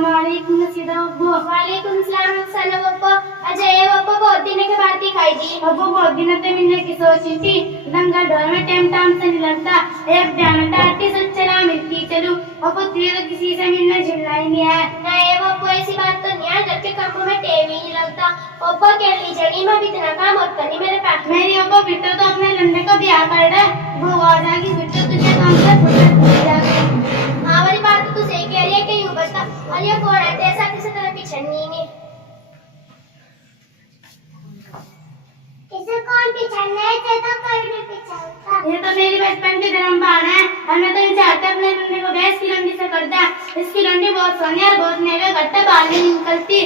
अस्सलाम वालेकुम नसीदा अब्बू। वालेकुम सलाम सलाम अब्बू। अजय अब्बू बहुत दिन के बाद दिखाई दी। अब्बू बहुत दिन से मिलने की सोची थी, दंगा डोर में टाइम से नहीं लगता। एक ध्यान टाटी से चला मिलती चलूं। अब्बू तुझे तो किसी से मिलना जुलना ही नहीं है। नहीं अब्बू ऐसी बात तो नहीं है, घर के कामों में टाइम ही नहीं लगता। अब्बू के लिए जड़ी में भी इतना काम होता नहीं मेरे पास। मेरी अब्बू बिट्टू तो अपने लंडे का ब्याह कर रहा है, वो आ जाएगी बिट्टू तुझे काम से फुर्सत मिल जाएगी। हाँ वाली बात तो तू सही कह रही है कि यूं बता और ये कौन है तेरे साथ किसी तरह पीछे नहीं इसे कौन पिछड़ना है तो कोई नहीं पिछड़ता। ये तो मेरी बचपन की धर्म बाण है और मैं तो नहीं चाहता अपने लंडे को भैंस की लंडी से करता। इसकी लंडी बहुत सोनी और बहुत नेवे घट्टा बाल नहीं निकलती।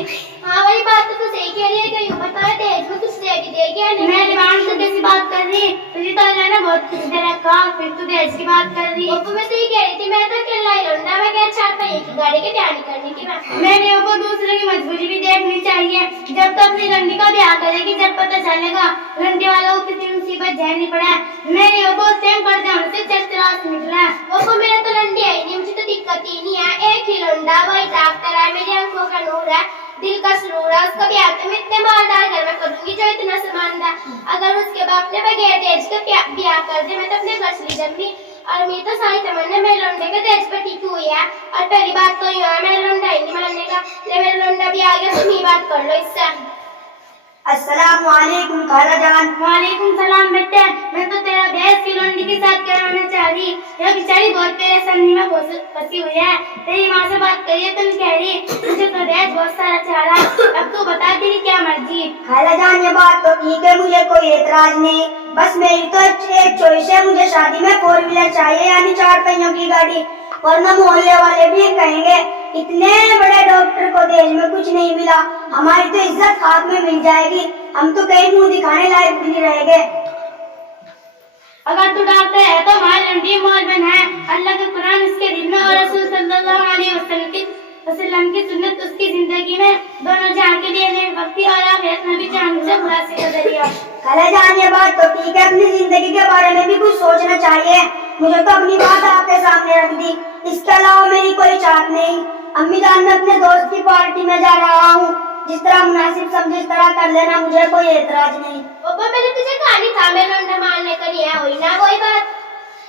हाँ वाली बात तो तू सही कह रही है कि यूं बता दहेज में कुछ दे के दे गया नहीं। मैं दीवान से कैसी बात कर रही, तुझे तो अल्लाह ने बहुत कुछ दे रखा, फिर तू दहेज की बात कर रही। अब्बू मैं सही कह रही थी, मैं तो अकेला ही लौंडा मैं क्या चाहता है कि गाड़ी की तैयारी करने की बात। मेरे को दूसरे की मजबूरी भी देखनी चाहिए। जब तो अपनी लंडी का ब्याह करेगी जब पता चलेगा लंडी वालों को कितनी मुसीबत झेलनी पड़ा है। मेरे को सेम कर जाने से चतरास निकला। अब्बू मेरा तो लंडी है ही नहीं, मुझे तो दिक्कत ही नहीं है। एक ही लौंडा वही डॉक्टर है, मेरी आंखों का नूर है, दिल का सुरूर है। उसका ब्याह तो मैं इतने मालदार घर में करूंगी जो इतना सम्मानदार। अगर उसके बाप ने बगैर दहेज के ब्याह कर दे मैं तो अपने घर से जमनी। और मेरी तो सारी तमन्ना मेरे लौंडे के दहेज पर टिकी हुई है। और पहली बात तो ये है मेरा लौंडा ही नहीं लौंडे का, ले मेरा लौंडा भी आ गया तुम ही बात कर लो इससे। अस्सलाम वालेकुम खाला जान। वालेकुम सलाम बेटे, मैं तो तेरा भैंस की लंडी के साथ कराना चाह रही। यह बेचारी बहुत परेशानी में फंसी हुई है। तेरी माँ से बात करिए तुम कह रही मुझे तो दहेज बहुत सारा चाह रहा। अब तू बता तेरी क्या मर्जी। खाला जान ये बात तो ठीक है, मुझे कोई एतराज नहीं, बस मेरी तो एक चॉइस है, मुझे शादी में 4 व्हीलर चाहिए यानी 4 पहियों की गाड़ी। वरना मोहल्ले वाले भी कहेंगे इतने बड़े डॉक्टर को दहेज में कुछ नहीं मिला, हमारी तो इज्जत खाक में मिल जाएगी, हम तो कहीं मुंह दिखाने लायक भी नहीं रहेंगे। अगर तू डॉक्टर है तो हमारी लंडी मौलवन है। अल्लाह के कुरान इसके दिल में और रसूल सल्लल्लाहु अलैहि वसल्लम की सुन्नत उसकी जिंदगी में दोनों जान के लिए नेक वक्ती और आखिरत में भी जान से खुलासे का जरिया। खाला जान ये बात तो ठीक है, अपनी जिंदगी के बारे में भी कुछ सोचना चाहिए। मुझे तो अपनी बात आपके सामने रख दी, इसके अलावा मेरी कोई चाहत नहीं। अम्मी जान मैं अपने दोस्त की पार्टी में जा रहा हूँ, जिस तरह मुनासिब समझे इस तरह कर लेना, मुझे कोई एतराज नहीं। अब्बू मैंने तुझे कहा नहीं था मैं लौंडा मारने का नहीं है, हुई ना वही बात।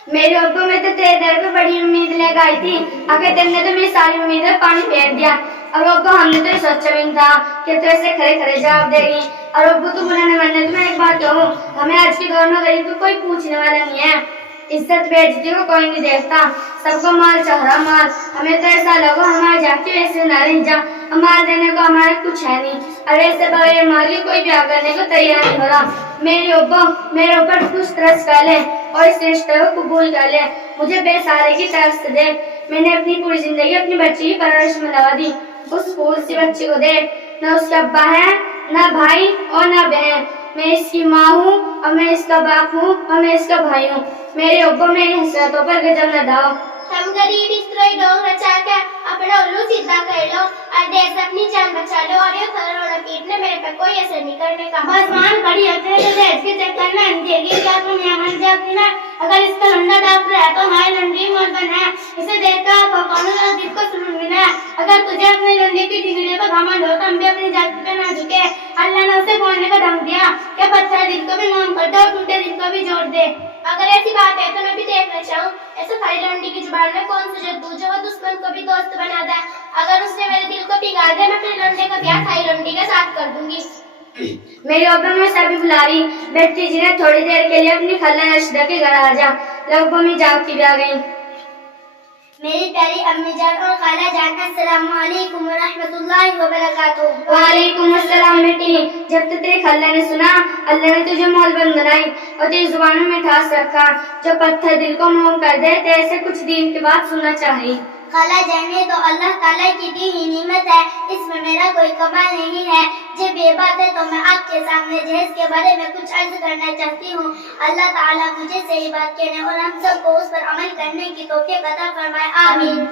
मेरे अब्बू में तो तेरे दर पे बड़ी उम्मीद लगाई थी, आखिर तुमने तो मेरी सारी उम्मीदें पानी फेर दिया। और अब्बू हमने तो सोचा भी नहीं था कि तू ऐसे खड़े खड़े जवाब देगी। और अब्बू तू बुरा न मानना, तुम्हें एक बात कहूँ, हमें आज के दौर में गरीब को कोई पूछने वाला नहीं है। इज्जत बेइज्जती को कोई नहीं देखता, सबको माल चढ़ा माल। हमें तो ऐसा लगा हमारे जाके वैसे न रह जा, हमारे देने को हमारे कुछ है नहीं। और ऐसे बगैर माली कोई ब्याह करने को तैयार नहीं हो रहा। मेरी अब्बू मेरे ऊपर कुछ तरस कर ले और इस रिश्ते को कबूल कर ले, मुझे बेसहारे की तरफ से देख। मैंने अपनी पूरी जिंदगी अपनी बच्ची की परवरिश में लगा दी। उस फूल सी बच्ची को देख, न उसका अब्बा है, न भाई और न बहन। मैं इसकी माँ हूँ और मैं इसका बाप हूँ और मैं इसका भाई हूँ। मेरे अब्बू मेरी हसरतों पर गजब न दाओ। हम गरीब इस तरह डोंग रचा कर अपना उल्लू सीधा कर लो और देश अपनी जान बचा लो। और ये रोना पीटने मेरे पे कोई असर नहीं करने का। बस मान खड़ी होते हैं तो दहेज के चक्कर में अंधेरी क्या तुम यहाँ बन जाती ना। अगर इसका लंडा डॉक्टर है तो हमारी लंडी मौलवन है, इसे देखकर कानून और दिल को सुरूर मिला है। अगर तुझे अपनी लंडी की डिग्री पर घमंड हो तो हम भी अपनी जाति पे ना झुके। अल्लाह ने उसे बोलने का ढंग दिया कि पत्थर दिल को भी मोम कर दे और टूटे दिल को भी जोड़ दे। अगर ऐसी बात है तो मैं भी देखना चाहूँ ऐसा थारी लौंडी की जुबान में कौन सा जद्दू जो वो दुश्मन को भी दोस्त बना दे। अगर उसने मेरे दिल को पिघाल दिया मैं अपने लौंडे का ब्याह थारी लौंडी के साथ कर दूंगी। मेरी अब्बू में सभी बुला रही, बेटी जी ने थोड़ी देर के लिए अपनी खल्ला रशीदा के घर आ जा। लगभग में जाग की भी आ गई। मेरी प्यारी अम्मी जान और खाला जान, अस्सलाम वालेकुम व रहमतुल्लाहि व बरकातुहू। वालेकुम अस्सलाम बेटी, जब तक तेरे खल्ला ने सुना अल्लाह ने तुझे मौलवन बनाई और तेरी जुबान में मिठास रखा। जो पत्थर दिल को मोम कर दे तो ऐसे कुछ दिन के बाद सुनना चाहिए। खाला जान ये तो अल्लाह ताला की दी ही नेमत है, इसमें मेरा कोई कमाल नहीं है। जब ये बात है तो मैं आपके सामने जहेज के बारे में कुछ अर्ज करना चाहती हूँ। अल्लाह ताला मुझे सही बात कहने और हम सबको उस पर अमल करने की तौफीक अता फरमाए, आमीन।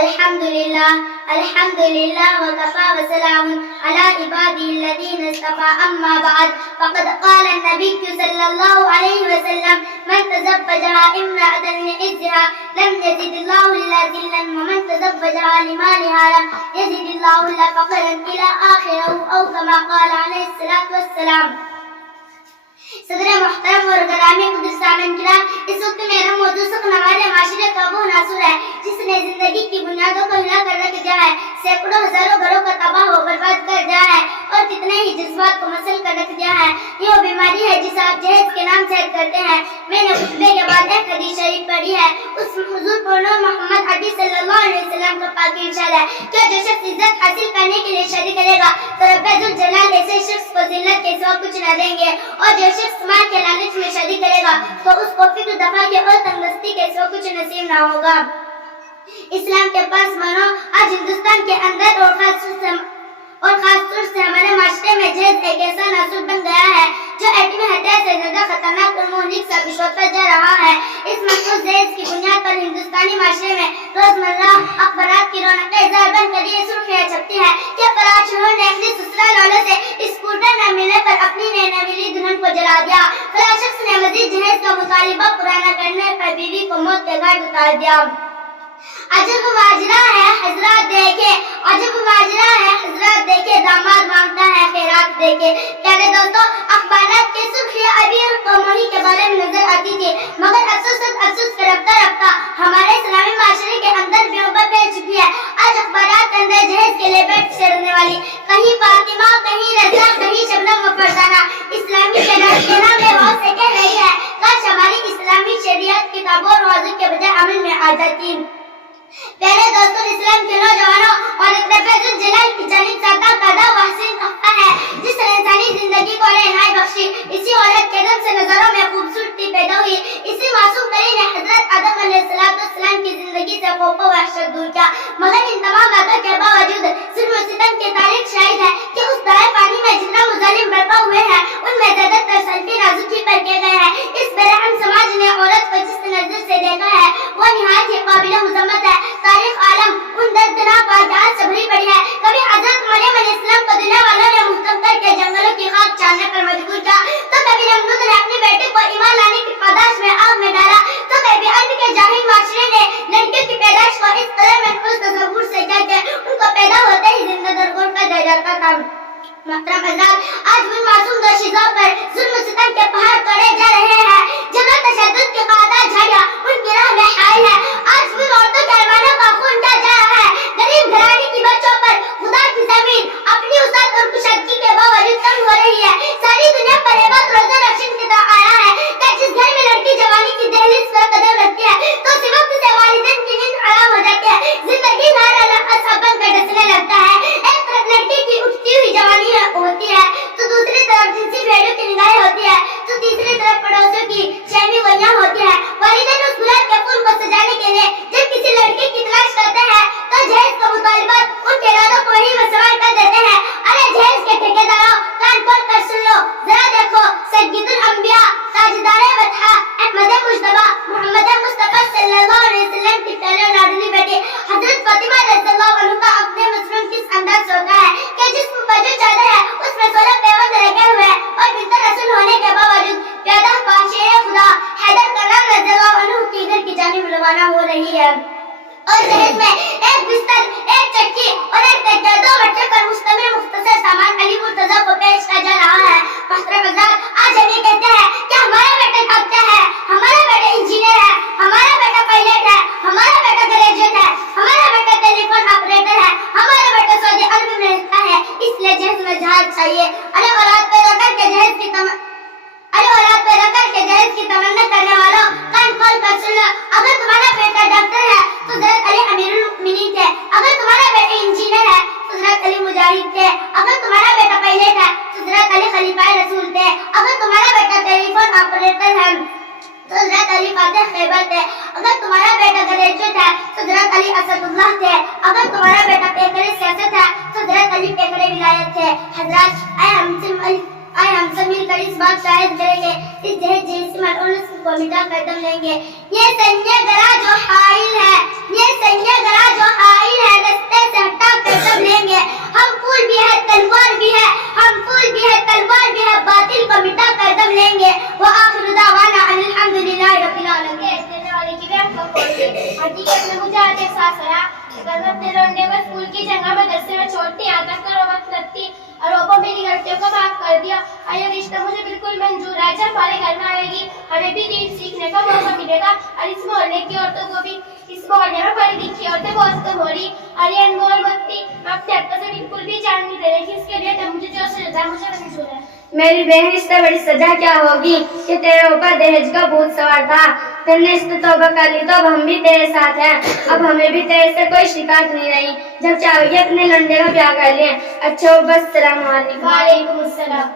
अल्हम्दुलिल्लाह الحمد للہ وکفى وسلام علی عباده الذین اصطفى اما بعد فقد قال النبی صلی اللہ علیہ وسلم من تزوجها امرأة لعزها لم يزد الله الا ذلا ومن تزوجها لمالها لم يزد الله الا فقرا الى آخره او كما قال علیہ الصلوۃ والسلام. صدر محترم اور گرامی قدرسامن کرام، اس وقت میرا موضوع سخن ہمارے معاشرے کا وہ عنصر ہے جس نے زندگی کی بنیادوں کو ہلا کر رکھ دیا ہے، سینکڑوں ہزاروں گھروں کو تباہ و برباد کر دیا ہے اور کتنے ہی جذبات کو مسل کر رکھ دیا ہے. یہ وہ بیماری ہے جسے آپ جہیز کے نام سے کرتے ہیں. میں نے خطبے کے بعد ایک حدیث شریف پڑھی ہے، اس میں حضور پرنور محمد عربی صلی اللہ علیہ وسلم کا پاک ارشاد ہے کہ جو شخص عزت حاصل کرنے کے لیے شادی کرے گا تو رب ذوالجلال ایسے شخص کو ذلت کے سوا کچھ نہ دیں گے، اور جو شخص مال کے لالچ میں شادی کرے گا تو اس کو فکر دفاع کے اور تنگدستی کے سوا کچھ نصیب نہ ہوگا. اسلام کے پاس مانو آج ہندوستان کے اندر اور خاص طور سے ہمارے معاشرے میں جہیز ایک ایسا ناسور بن گیا ہے جو ایٹمی ہتھیار سے زیادہ خطرناک اور مہلک ثابت ہوتا جا رہا ہے. اس مخصوص جہیز کی بنیاد پر ہندوستانی معاشرے میں روزمرہ اخبارات کی رونق اظہار بن کر یہ سرخیاں چھپتی ہے کہ فلاں شوہر نے اپنے سسرال والوں سے اسکوٹر نہ ملنے پر اپنی نئی نویلی دلہن کو جلا دیا، فلاں شخص نے مزید جہیز کا مطالبہ پورا نہ کرنے پر بیوی کو موت کے گھاٹ اتار دیا. عجب ماجرا ہے حضرات دیکھے، عجب ماجرا ہے حضرات دیکھے، داماد مانگتا ہے خیرات دیکھے. پیارے دوستو، اخبارات کی سرخیاں ابھی قومی کے بارے میں نظر آتی تھی، مگر افسوس کے رفتہ رفتہ ہمارے اسلامی معاشرے کے اندر بےوبا پھیل چکی ہے. آج اخبارات کے اندر جہیز کے لیے بیٹھ چڑھنے والی کہیں فاطمہ، کہیں رضا، کہیں شبنم و فرزانہ اسلامی شریعت کے نام میں بہت سے کہہ رہی ہے کاش ہماری اسلامی شریعت کتابوں اور واضح کے بجائے عمل میں آ جاتی. پیارے دوستوں، اسلام کے نوجوانوں اور رب ذوالجلال کی جانب سے عطا کردہ وہ حسین تحفہ ہے جس نے انسانی زندگی کو رہنمائی بخشی. اسی عورت کے دم سے نظروں میں خوبصورتی پیدا ہوئی، اسی معصوم پری نے حضرت آدم علیہ السلام کی زندگی سے خوف و وحشت دور کیا. مگر ان تمام باتوں کے باوجود ظلم و ستم کی تاریخ شاہد ہے کہ اس دائیں پانی میں جتنا مظالم برپا ہوئے ہیں ان میں زیادہ تر سلفی نازکی پر کیے گئے ہیں. اس برہم سماج نے عورت کو جس نظر سے دیکھا ہے وہ نہایت ہی قابل مذمت ہے. تاریخ عالم ان دردناک واقعات سے بھری پڑی ہے. کبھی حضرت مریم علیہ السلام کو دنیا والوں نے محکم کر کے جنگلوں کی خاک چھاننے پر مجبور کیا، تو کبھی نمرود نے اپنے بیٹے کو ایمان لانے کی پاداش میں آگ میں ڈالا، تو کبھی عرب کے جاہل معاشرے نے لڑکیوں کی پیدائش کو اس طرح محفوظ تصور سے کیا کہ ان کو پیدا ہوتے ہی زندہ درگور کر دیا جاتا تھا. محترم حضرات، آج ان معصوم دوشیزوں پر ظلم و ستم کے پہاڑ توڑے جا رہے ہیں. جبر تشدد کے قادہ جھاڑیاں ان کی راہ میں حائل ہے. آج ان عورتوں کے ارمانوں کا خون کیا جا رہا ہے. غریب گھرانے کی بچوں پر خدا کی زمین اپنی وسعت اور کشادگی کے باوجود کم ہو رہی ہے. ساری دنیا پر یہ بات روزہ رکشن کی طرح آیا ہے کہ جس گھر میں لڑکی جوانی کی دہلیز پر قدم رکھتی ہے تو اسی وقت سے والدین کی نیند حرام ہو جاتی ہے، زندگی نارا سب بن کر ڈسنے لگتا ہے. ایک طرف لڑکی کی اٹھتی ہوئی جوانی ہوتی ہے تو دوسری طرف جنسی بھیڑوں کی نگاہیں ہوتی ہے، تو تیسری طرف پڑوسیوں کی شہمی گوئیاں ہوتی ہے. والدین اس گلاب کے پھول کو سجانے کے لیے جب کسی لڑکی کی تلاش کرتے ہیں تو جہیز کا مطالبات ان کے ارادوں کو ہی مسمار کر دیتے ہیں. ارے جہیز کے ٹھیکیداروں، کان کھول کر سن لو، ذرا دیکھو سید الانبیاء تاجدار بطحا احمد مجتبی محمد مصطفیٰ صلی اللہ علیہ وسلم کی پیاری لاڈلی بیٹی حضرت فاطمہ رضی اللہ عنہا کا اپنے مسلم کس انداز سے ہوتا ہے کہ جسم پر جو چادر ہے اس میں 16 پیوند لگے ہوئے ہیں اور بنت رسول ہونے کے باوجود پیادہ پاشے خدا حیدر کرم رضی اللہ عنہ کی گھر کی جانب روانہ ہو رہی ہے. اور جہیز میں ایک بستر، ایک چکی اور ایک تکیہ، 2 بچوں پر مشتمل مختصر سامان علی مرتضیٰ کو پیش کیا جا رہا ہے. محترم حضرات، آج ہم یہ کہتے ہیں کہ ہمارا بیٹا ڈاکٹر ہے، ہمارا بیٹا انجینئر ہے، ہمارا بیٹا پائلٹ ہے، ہمارا بیٹا گریجویٹ ہے، ہمارا بیٹا ٹیلی فون آپریٹر ہے، ہمارا بیٹا سعودی عرب میں رہتا ہے، اس لیے جہیز میں جہاز چاہیے. ارے اولاد پیدا کر کے جہیز کی تمنا کرنے والوں، کان کھول کر سن لو. اگر تمہارا بیٹا ڈاکٹر ہے تو حضرت علی امیر المؤمنین تھے. اگر تمہارا بیٹا انجینئر ہے تو حضرت علی مجاہد تھے. اگر تمہارا بیٹا پائلٹ ہے تو حضرت علی خلیفہ رسول تھے. اگر تمہارا بیٹا ٹیلی فون آپریٹر ہے تو حضرت علی فاتح خیبر تھے. اگر تمہارا بیٹا گریجویٹ ہے تو حضرت علی اسد اللہ تھے. اگر تمہارا بیٹا پیکر سیاست ہے تو حضرت علی پیکر ولایت تھے. حضرات، آئے ہم سب مل کر اس بات شاہد کریں گے، اس جہیز ملعون کو مٹا کر دم لیں گے. یہ سنگے گرا جو حائل ہے، یہ سنگے گرا جو حائل ہے، رستے سے ہٹا कर दिया और ये रिश्ता मुझे बिल्कुल मंजूर है। जब हमारे घर में आएगी हमें भी दीन सीखने का मौका मिलेगा और इस मोहल्ले की औरतों को भी, इस मोहल्ले में पढ़ी लिखी औरतें बहुत कम हो रही और ये अनमोल वक्ती मैं अपने हक से बिल्कुल भी जान नहीं दे रही कि इसके लिए तो मुझे जो सजा मुझे मंजूर है। मेरी बहन, इससे बड़ी सजा क्या होगी कि तेरे ऊपर दहेज का भूत सवार था। तुमने इस तौबा कर ली तो अब हम भी तेरे साथ हैं। अब हमें भी तेरे से कोई शिकायत नहीं रही। जब चाहोगे अपने लंडे का ब्याह कर लें। अच्छा बस, सलाम वालेकुम। वालेकुम अस्सलाम।